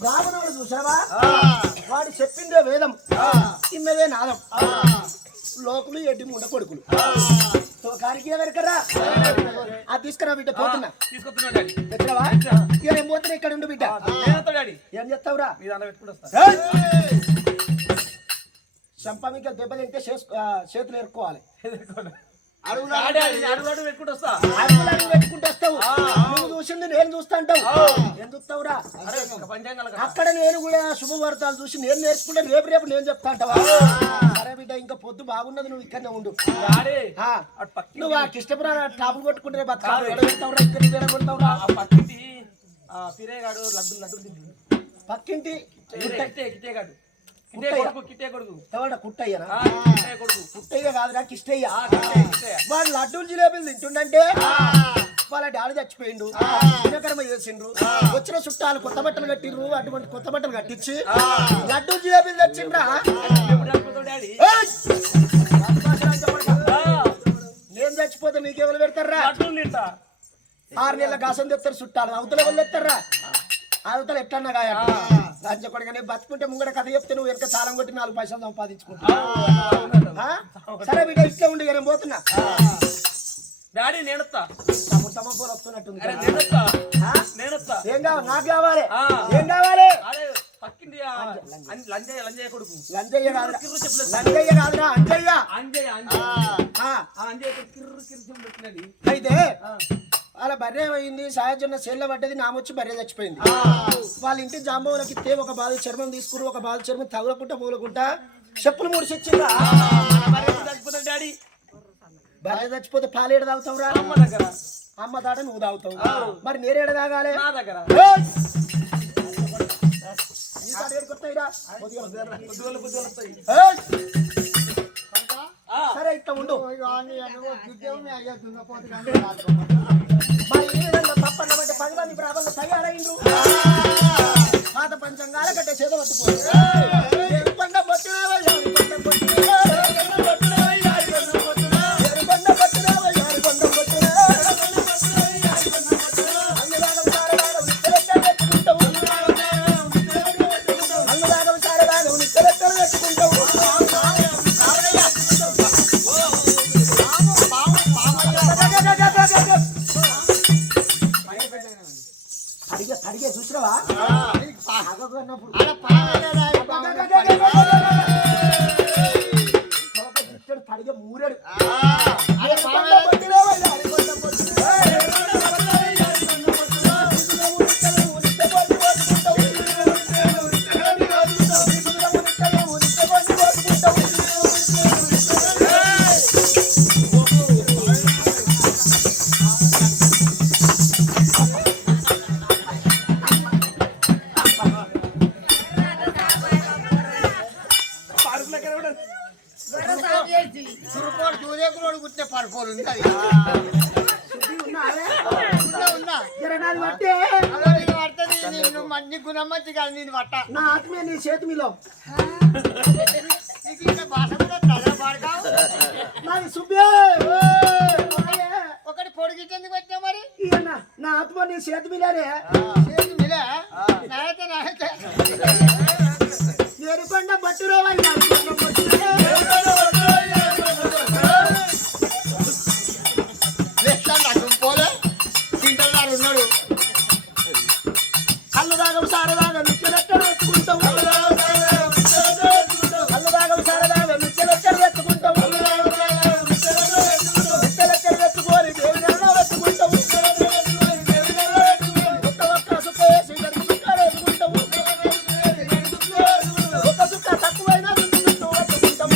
బ్రాహ్మణుడు చూసావా వాడు చెప్పిందే వేదం ఇన్నదే నాదం లోకులు ఎడ్డి ముండ కొడుకులు కారికి ఎవరికరా అది తీసుకురా బిడ్డ పోతున్నా తెచ్చావా ఇక నేను పోతున్నా ఇక్కడ ఉండు బిడ్డ ఏం చెప్తావురా చంపమిక దెబ్బలు తింటే చేతులు ఎరుకోవాలి పెట్టుకుంటూ వస్తావు నువ్వు చూసింది నేను చూస్తా అంటావు ఏం చూస్తావురా అక్కడ నేను కూడా శుభవార్తలు చూసి నేను నేర్చుకుంటే రేపు రేపు నేను చెప్తా అంటావా సరే బిడ్డ ఇంకా పొద్దు బాగున్నది నువ్వు ఇక్కడనే ఉండు నువ్వు ఆ కిష్టపురా టాపులు కొట్టుకుంటే బతావురా ఇక్కడ కొడతావురా పక్కింటి కుట్టయ్యనా కుట్టయ్య కాదురా కిష్టయ్య వాడు లడ్డూలు జిలేబీలు తింటుండంటే వాళ్ళ డాడీ చచ్చిపోయిండు దినకర్మ చేసిండ్రు వచ్చిన చుట్టాలు కొత్త బట్టలు కట్టిండ్రు అటువంటి కొత్త బట్టలు కట్టించి లడ్డూలు జిలేబీలు తెచ్చిండ్రా నేను చచ్చిపోతే నీకెవరు పెడతారా 6 నెలల గాసం తెస్తారు చుట్టాలు అవతల ఎవరు తెస్తారా అవతల ఎట్లన్నా కాయ లంచకొడగానే బతుకుంటే ముంగడ కథ చెప్తే నువ్వు వెనక తాళం కొట్టి 4 పైసలు సంపాదించుకుంటా సరే బిడ్డ ఇట్లా ఉండి నేను పోతున్నా డాడీ నేనొస్తా పూలు వస్తున్నట్టుంది ఏం కావాలి నాకు కావాలి ఏం కావాలి పక్కింది లంజయ్య కొడుకు లంజయ్య కాదురా అంజయ్య అయితే వాళ్ళ బర్రె అయింది సాయజన్న సేళ్ళ పడ్డది నామొచ్చి బర్రె చచ్చిపోయింది వాళ్ళ ఇంటి జాంబవులకి ఇస్తే ఒక బాధ చర్మం తీసుకుని ఒక బాధ చర్మం తగులకుంటా మూలకుంటా చెప్పులు ముడిసిచ్చిందా చచ్చిపోతాడు డాడీ బర్రె చచ్చిపోతే పాలేడు తాగుతావురా అమ్మ తాట నువ్వు తాగుతావు మరి నేరేడు తాగాలి నా దగ్గర సరే ఇట్లా ఉండు తప్పంటే 10 మంది బ్రాహ్మణులు తయారైండ్రు పాత పంచంగాల కట్టే చేత పట్టుకోవాలి పంట అడిగే చూసినావా అడిగే మూరేడు నా ఆత్మీయ నీ చేతి మీలో ఒకటి పొడిగిట్టేందుకు వచ్చినా మరి నా ఆత్మ నీ చేతి మీలనే చేతి మిలే నాయతే ఎరుకొండ బట్టురోవాలి పోలే తింటున్నారు ఉన్నాడు కళ్ళు దాగం సారదాగా నిత్యలెక్కలు ఎత్తుకుంటాం కళ్ళు దాగం సారదాగా నిత్యలెక్కలు ఎత్తుకుంటాం నిత్యలెక్కలు ఎత్తుకోని దేవుని ఎత్తుకుంటాం ఒక్క సుఖ వేసి గడుపుకుంటారు ఎత్తుకుంటాం ఒక్క సుఖ తక్కువైనా ఎత్తుకుంటాం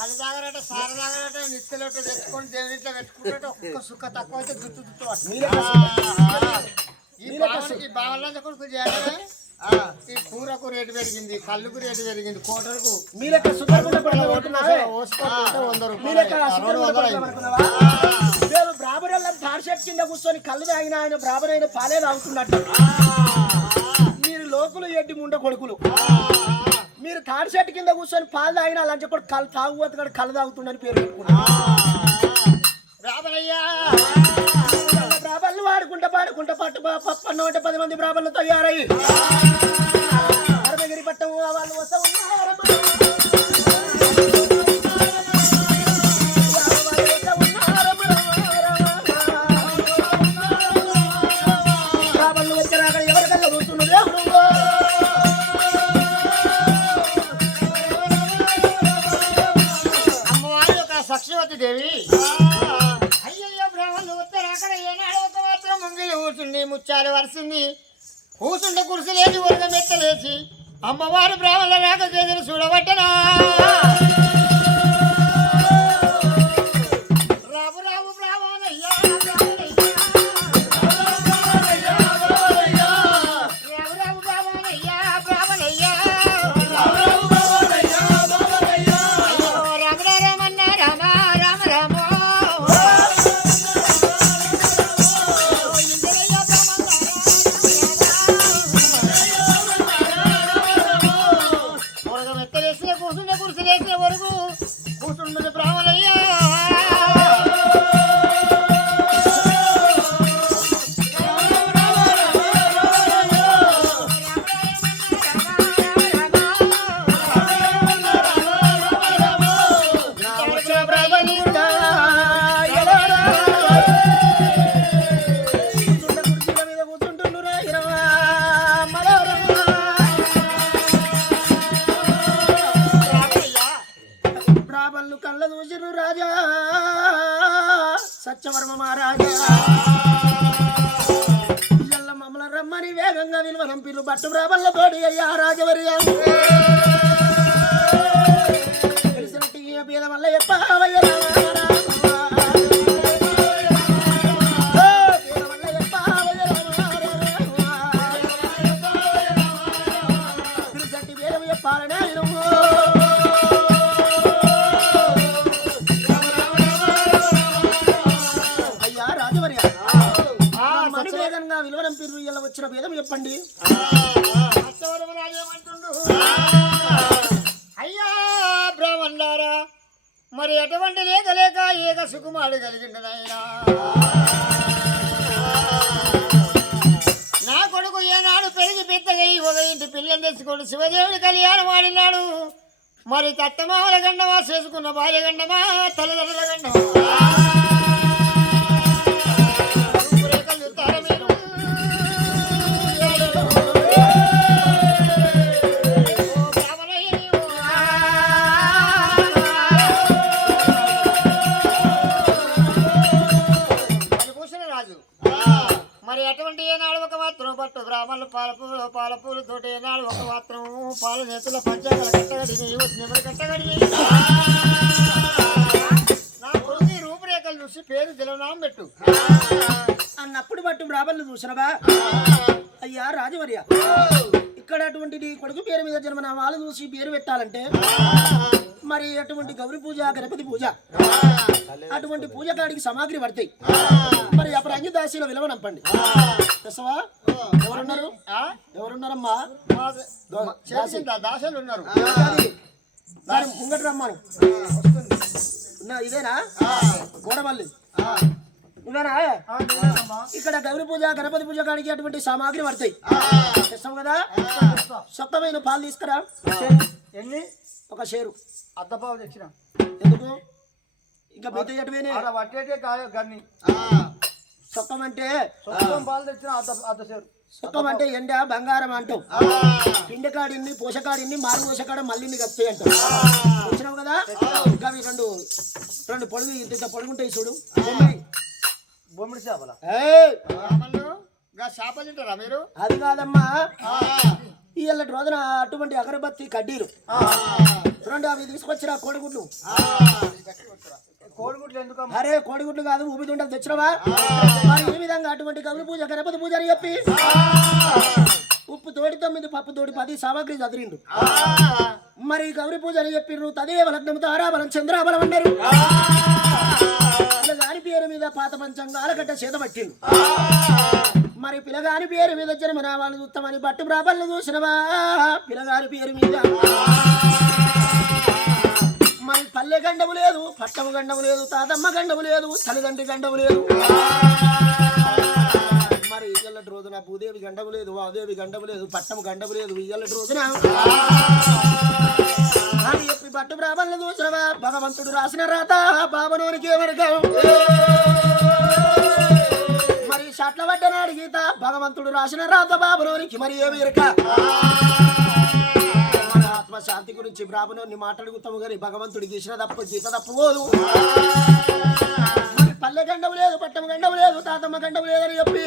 కళ్ళు తాగరట సార తాగరట నిత్యలోట తెచ్చుకొని దేవుని ఇట్లా పెట్టుకుంటాడు ఒక్క సుఖ తక్కువ అయితే దుత్తు ఈ బావలంతా కొడుకు చేయాలి ఈ కూరకు రేటు పెరిగింది కళ్ళుకు రేటు పెరిగింది కోటలకు మీ లెక్క సుఖంగా బ్రాబరల్లం తాడిషెట్ కింద కూర్చొని కళ్ళు తాగిన ఆయన బ్రాబర్ అయిన పాలే తాగుతున్నట్టు మీరు లోకులు ఎడ్డి ముండ కొడుకులు మీరు తాడిషెట్ కింద కూర్చొని పాలు తాగిన లంచ కూడా కళ్ళు తాగుబోతు కళ్ళు తాగుతుండని పేరు పెట్టుకున్నారు పట్టు పప్పన్న అంటే 10 మంది బ్రాహ్మణులు తయారయ్యి అరవగిరి పట్టం వాళ్ళు వస్తా ఉన్నారమ్మా. బ్రాహ్మణులు వచ్చారు అక్కడ ఎవరికల్లా కూర్చున్న దేవుడు అమ్మవారి యొక్క సక్షవతి దేవి అయ్యయ్యో బ్రాహ్మణులు వస్తారు అక్కడ ఏనాడు ఒక మాత్రం ముంగిలి కూర్చుండి ముచ్చాలు వరిసింది కూర్చుంటే కుర్చీ లేచి ఒరగ మెత్తలేసి అమ్మవారి బ్రాహ్మణుల రాక చేతులు చూడబట్టనా రాము రాము బ్రాహ్మణయ్యా రాము రాము బ్రాహ్మణయ్యా బ్రాహ్మణయ్యా రామ రామన్న రామ రామ రామ మెత్తలేసిన కూర్చుంటే కుర్చీ లేసిన వరకు కూర్చుంటుంది బ్రాహ్మణయ్యా బ్రాహ్మణుడా కుర్చీల మీద కూర్చుంటున్నారా ఇరవా బ్రాహ్మణులు కళ్ళ చూసిరు రాజా సత్యవర్మ మహారాజా పిల్లల మమ్మల రమ్మని వేగంగా విలువనంపిల్లు బట్టు బ్రాహ్మణుల తోడి అయ్యా రాజవర్యా తెలిసినట్టు ఈ పేద వల్ల చెప్పవయ్య తెలిసినట్టు పేదము చెప్పాలనే అయ్యా రాజవర్య మని వేగంగా విలువనంపిల్లు ఇలా వచ్చిన భేదం చెప్పండి. అయ్యా బ్రాహ్మణులారా మరి ఎటువంటి లేక లేక ఏక సుకుమారుడు కలిగిండనైనా నా కొడుకు ఏనాడు పెరిగి పెద్దగా ఒక ఇంటి పిల్లని తెచ్చుకోడు శివదేవుని కళ్యాణం ఆడినాడు మరి తత్తమాల గండమా చేసుకున్న భార్య గండమా తల్లిదండ్రుల గండమా రూపురేఖలు చూస్తారా మీరు? మరి అటువంటి ఏనాడు ఒక మాత్రం పట్టు బ్రాహ్మణులు పాలపూలు తోటి ఏనాడు ఒక మాత్రం పాల నేతుల పంచాగల కట్టగడి నెమలి కట్టగడి నా కొడుకు రూపురేఖలు చూసి పేరు తెలవనామం పెట్టు అన్నప్పుడు బట్టు బ్రాహ్మణులు చూసినవా అయ్యా రాజవర్య ఇక్కడ అటువంటి నీ కొడుకు పేరు మీద జన్మనామాలు చూసి పేరు పెట్టాలంటే మరి అటువంటి గౌరీ పూజ గణపతి పూజ అటువంటి పూజ కాడికి సామాగ్రి పడతాయి. మరి అప్పుడు అంగిదాశీల విలువ నంపండి. ఎవరున్నారు ఎవరున్నారమ్మా? దాసలు ఉన్నారు ముంగట రమ్మాను ఇదేనా గోడమల్లి ఇదేనా? ఇక్కడ గౌరీ పూజ గణపతి పూజ కాడికి అటువంటి సామాగ్రి పడతాయి. చేస్తాం కదా. స్వచ్ఛమైన పాలు తీసుకురా. ఎన్ని? ఒక షేరు అద్దపావు తెచ్చిన. ఎందుకు ఇంకా మిగతా ఎటువేనే వట్టేటే గన్ని సొక్కం అంటే పాలు తెచ్చిన అద్ద షేరు. సొక్కం అంటే ఎండ బంగారం అంటావు. పిండకాడిని పోషకాడిని మారు పోషకాడ మళ్ళీ కత్తాయి అంటావు. వచ్చినావు కదా. ఇంకా అవి రెండు పొడుగు ఇంత పొడుగుంటాయి చూడు. బొమ్మిడి చేపల చేపలు తింటారా మీరు? అది కాదమ్మా ఇవాళ రోజున అటువంటి అగరబత్తి కడ్డీలు రెండు అవి తీసుకొచ్చిరా. కోడిగుడ్లు కోడిగుడ్లు ఎందుకు? అరే కోడిగుడ్లు కాదు ఊపిది ఉండదు తెచ్చినవా? ఈ విధంగా అటువంటి గౌరీ పూజ గణపతి పూజ అని చెప్పి ఉప్పు తోడి 9 పప్పు తోడి 10 సామాగ్రి చదిరిండు. మరి గౌరీ పూజ అని చెప్పిర్రు. తదేవ లగ్నం తారాబలం చంద్రాబలం అన్నారు. పిల్లగాని పేరు మీద పాత పంచంగాల గడ్డ చేత పట్టిండు. మరి పిల్లగాని పేరు మీద జన్మనామాలు చూస్తామని బట్టు బ్రాహ్మణులు చూసినవా? పిల్లగాని పేరు మీద మరి పల్లె గండము లేదు, పట్టము గండము లేదు, తాతమ్మ గండము లేదు, తల్లిదండ్రి గండము లేదు. మరి రోజున భూదేవి గండము లేదు, వాదేవి గండము లేదు, పట్టము గండము లేదు. ఇయ్యాలటి రోజున అని చెప్పి పట్టు బ్రాహ్మణులు చూసినవా భగవంతుడు రాసిన రాత బాబనోనికి ఎవరికం మరి షట్ల పడ్డనాడు గీత భగవంతుడు రాసిన రాత బాబనోనికి మరి ఏమి ఎరక మన ఆత్మశాంతి గురించి బ్రాహ్మణుని మాట్లాడుగుతాము కానీ భగవంతుడు గీసిన తప్పు గీత తప్పుకోదు. మరి పల్లె గండం లేదు, పట్టం గండం లేదు, తాతమ్మ గండం లేదని చెప్పి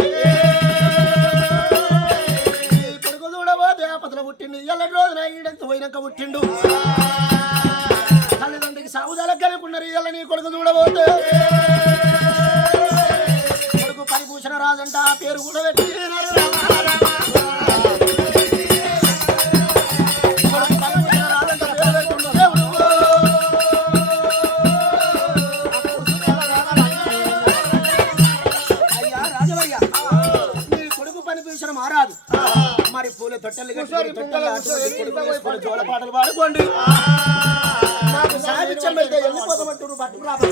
కొడుకు చూడబోతే ఆపదలో పుట్టిండు. ఎల్లటి రోజున ఈడంత పోయినాక పుట్టిండు. తల్లిదండ్రికి సాగుదాలకు కనుకున్నారు. ఇళ్ళ నీ కొడుకు చూడబోతే కొడుకు పరిభూషణ రాజంట ఆ పేరు కూడా పెట్టి మారాదు. మరి పూల తొట్టెలు జోల పాటలు పాడుకోండి. నాకు సాహిత్యం అయితే వెళ్ళిపోతామంటారు పట్టుకురాబో.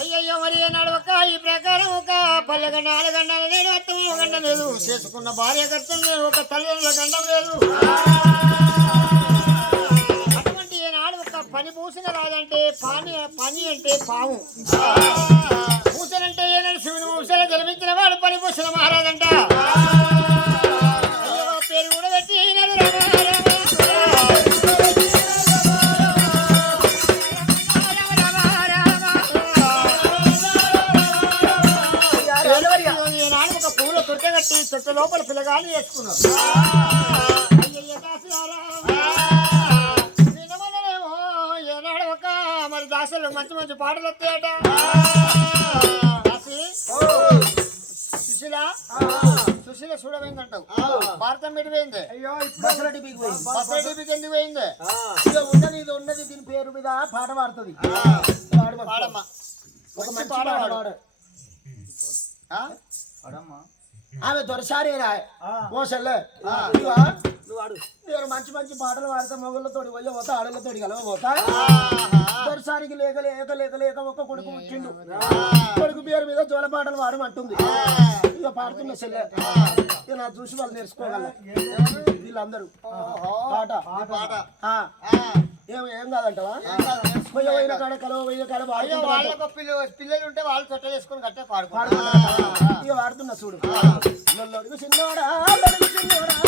అయ్యయ్యో మరి ఏనాడు ఒక ఈ ప్రకారం ఒక పల్లె నాలుగు గంటల నేను అత్తము గంట లేదు, చేసుకున్న భార్య కర్తం లేదు, ఒక తల్లిదండ్రుల గండం లేదు. అటువంటి ఏనాడు ఒక పని పూసిన రాదంటే పని అంటే పాము, పూసలంటే ఏనాడు శివుని పూసల జన్మించిన వాడు పని పూసిన మహారాజంట. పేరు కూడా పెట్టి ఒక పూల తొట్టె కట్టి తొట్టె లోపల పిల్లగాలి వేసుకున్నారు. ఏనాడు ఒక మరి దాసలు మంచి మంచి పాటలు వస్తాయట. సుశీల చూడమైందంటావు, భారతం పెట్టిపోయింది. బస్సీకి ఎందుకు పోయింది? ఇది ఉన్నది దీని పేరు మీద పాట పాడుతుంది. ఒక మంచి పాట పాడు. ఆమె దొరసారి నేను మంచి మంచి పాటలు పాడతా, మొగుళ్ళతోటి పోయి పోతా, ఆడలతోటి కలవబోతా. దొరసారికి లేక లేక లేక లేక ఒక కొడుకు పుట్టిండు. కొడుకు పేరు మీద జోల పాటలు పాడమంటుంది. ఇక పాడుతున్న చెల్లె ఇక నా చూసి వాళ్ళు నేర్చుకోగల వీళ్ళందరూ పాట ఏం కాదంటవా? పోయిన కాడ కలవ పోయిన కాడ పిల్లలు ఉంటే వాళ్ళు తొట్ట చేసుకుని కట్టే పాడు ఇక పాడుతున్నా చూడు. చిన్నోడా చిన్నోడా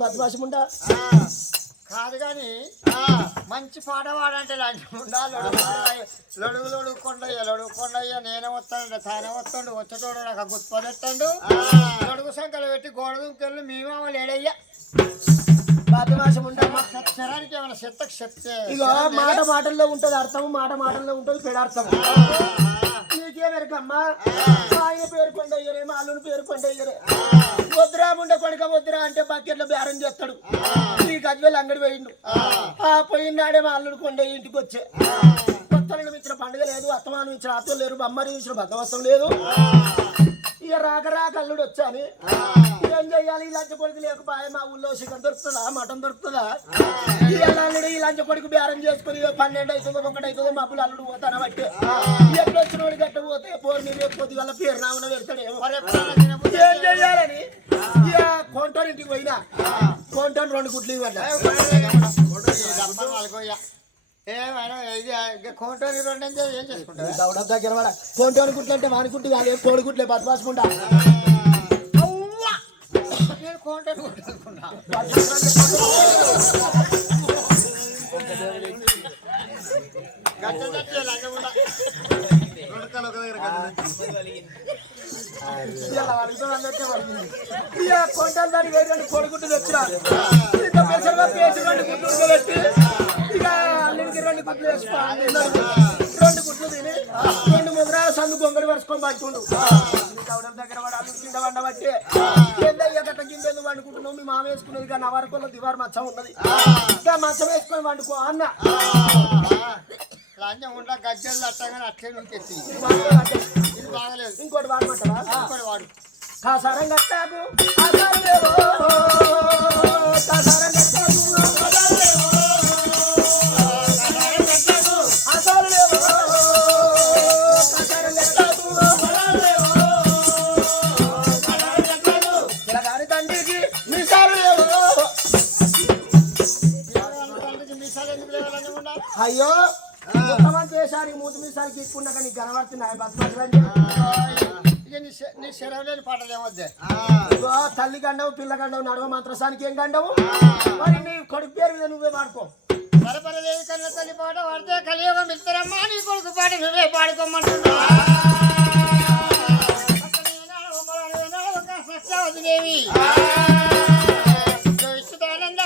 బద్వాసముండా కాదు కానీ మంచి పాట పాడంటే లాంటిముండా. లొడుగు లొడుగు కొండయ్య నేనే వస్తానంటే తానే వస్తాడు, వచ్చేటోడు నాకు గుర్తుపడెట్టండు. లొడుగు సంఖ్యలు పెట్టి గోడ దుంకెళ్ళి మేమేమో లేడయ్యా శరానికి ఏమైనా చెప్తే ఇక మాట మాటల్లో ఉంటది అర్థము, మాట మాటల్లో ఉంటది పెడార్థం. నీకేమెరకమ్మా ఆయన పేరు కొండయ్యరే, మా అల్లుని పేరు కొండయ్యరే. వద్దురా ముండ కొడుక వద్దురా అంటే బకెట్లో బేరం చేస్తాడు. నీకు అజ్వేలు అంగడి పోయిండు. పోయినాడే మా అల్లుడు కొండయ్య ఇంటికి వచ్చే. కొత్తలను ఇచ్చిన పండుగ లేదు, అత్తమానం ఇచ్చిన అత్తలు లేరు, బమ్మరి ఇచ్చిన బద్దవస్తం లేదు. ఇక రాక రాక అల్లుడు వచ్చాని ఏం చెయ్యాలి? ఈ లంచ కొడుకు లేకపోయా మా ఊళ్ళో చికెన్ దొరుకుతుందా, మటన్ దొరుకుతుందా? ఈ అల్లుడు ఈ లంచ కొడుకు బేరం చేసుకుని 12 అవుతుందో 1 అవుతుందో మబ్బులు అల్లుడు పోతాను బట్టి ఎప్పుడు వచ్చిన వాడు గట్ట పోతే పోరు మీరు కొద్ది వల్ల పేరు రావున పెడతాడేమో. ఏం చెయ్యాలని ఇక కొంటాను ఇంటికి పోయినా కొంటాను 2 గుడ్లు ఇవ్వండి. ఏమైనా కోటోని 2 ఏం చేసుకుంటా దగ్గర వాడ కొంటాను గుడ్లు అంటే వానుకుంటు కాదు, కోడిగుడ్లే బద్వాసుకుంటా. నేను కోటోని అనుకున్నా గట్ట కొడకాలు ఒక దగ్గర ఇలా వాళ్ళతో అందరికీ పడుతుంది. ఇక కొంటాను దాన్ని వేరే కొడుకుంటూ తెచ్చినా ఇంత పెసరగా పేసి 2 గుడ్లు పెట్టి ఇక అన్నింటికి 2 గుడ్లు వేసుకోవాలి. 2 గుడ్లు తిని 2 ముద్రాల సందు గొంగడి పరుచుకొని పట్టుకుండు కవడం దగ్గర వాడు కింద వండబట్టి ఏందయ్యా గట్ట కింద ఎందుకు వండుకుంటున్నావు? మీ మామ వేసుకున్నది కానీ నవరకొల్ల దివారు మంచం ఉన్నది ఇంకా మంచం వేసుకొని వండుకో అన్న. లంచం ఉంటా గజ్జలు అట్టగానే అట్లే నుంచెత్తి ఇది బాగలేదు. ఇంకోటి వాడమంటావా? ఇంకోటి వాడు కాసారం కట్టాకు ఆసారమేవో కాసారం కట్టాకు ఆసారమేవో కాసారం కట్టాకు పిల్లగాని తండ్రికి మీసారమేవో. మీసాలు ఎందుకు లేవు లంచం ఉండా? అయ్యో ఉత్తమం చేశారు మూతి మీసాలకి ఇక్కున్నాక నీకు కనబడుతున్నాయి బతుమాటలు. ఇక నీ శరవ లేని పాటలు ఏమొద్దే. తల్లి గండవు పిల్ల గండవు నడవ మంత్రసానికి ఏం గండవు? మరి నీ కొడుకు పేరు మీద నువ్వే వాడుకో. పరపరదేవి కన్న తల్లి పాట పాడితే కలియుగం ఇస్తారమ్మా నీ కొడుకు పాట నువ్వే పాడుకోమంటున్నా. సత్యావతి దేవి ఇష్టదానంద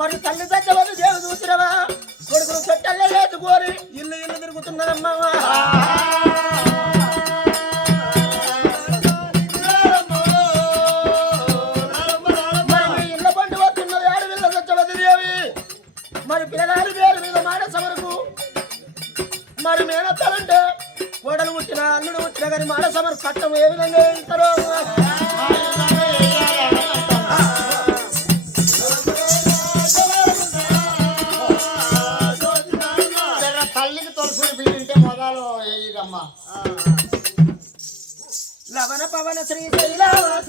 మరి తల్లి సత్యవతి దేవి చూసినవా? కొడుకును చెట్టల్లే లేచుకోరి ఇల్లు ఇల్లు తిరుగుతున్నారమ్మా. మరి ఇళ్ళ పండు వస్తున్నది ఆడపిల్ల సత్యవతి దేవి. మరి పిల్లగారి పేరు మీద మానస వరకు మరి మేనత్తాలంటే కోడలు పుట్టిన అల్లుడు పుట్టిన కానీ మానస వరకు కట్టం ఏ విధంగా వేయిస్తారో. తల్లికి తొలసి బిడ్డింటే మొదలు వేయమ్మా. లవణ పవన శ్రీశైలవాస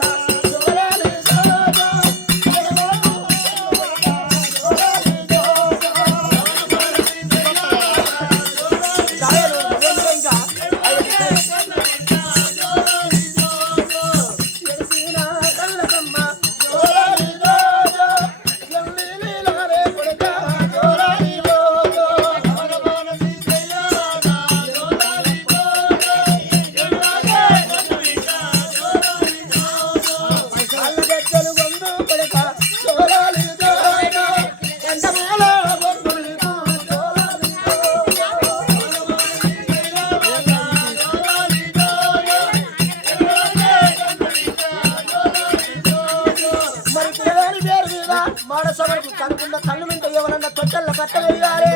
మానసవరకు కనుకున్న కళ్ళు నింట ఎవరన్నా తొట్టల్ల కట్ట వేయాలి.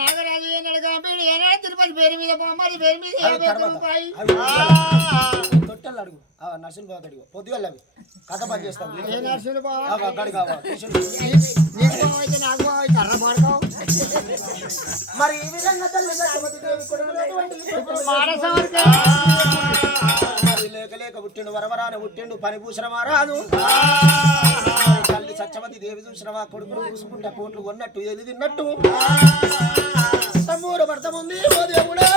నాగరాజు ఏనాడు తిరుపతి పేరు మీద బొమ్మడి పేరు మీద తొట్టెళ్ళు అడుగు నర్సులు బాగా అడిగు పొద్దుగా అవి కథ పని చేస్తాం. ఏ నర్సులు మరి నాకు కర్ర పడతావు. మరి ఈ విధంగా తల్లి లేక లేక పుట్టిండు వరవరాని పుట్టిండు పనిభూషణ మారాదు. తల్లి సత్యవతి దేవి చూసినవా? కొడుకును చూసుకుంటా కోట్లు కొన్నట్టు ఎది తిన్నట్టు సంబూర భర్త ఉంది ఓ దేవుడా.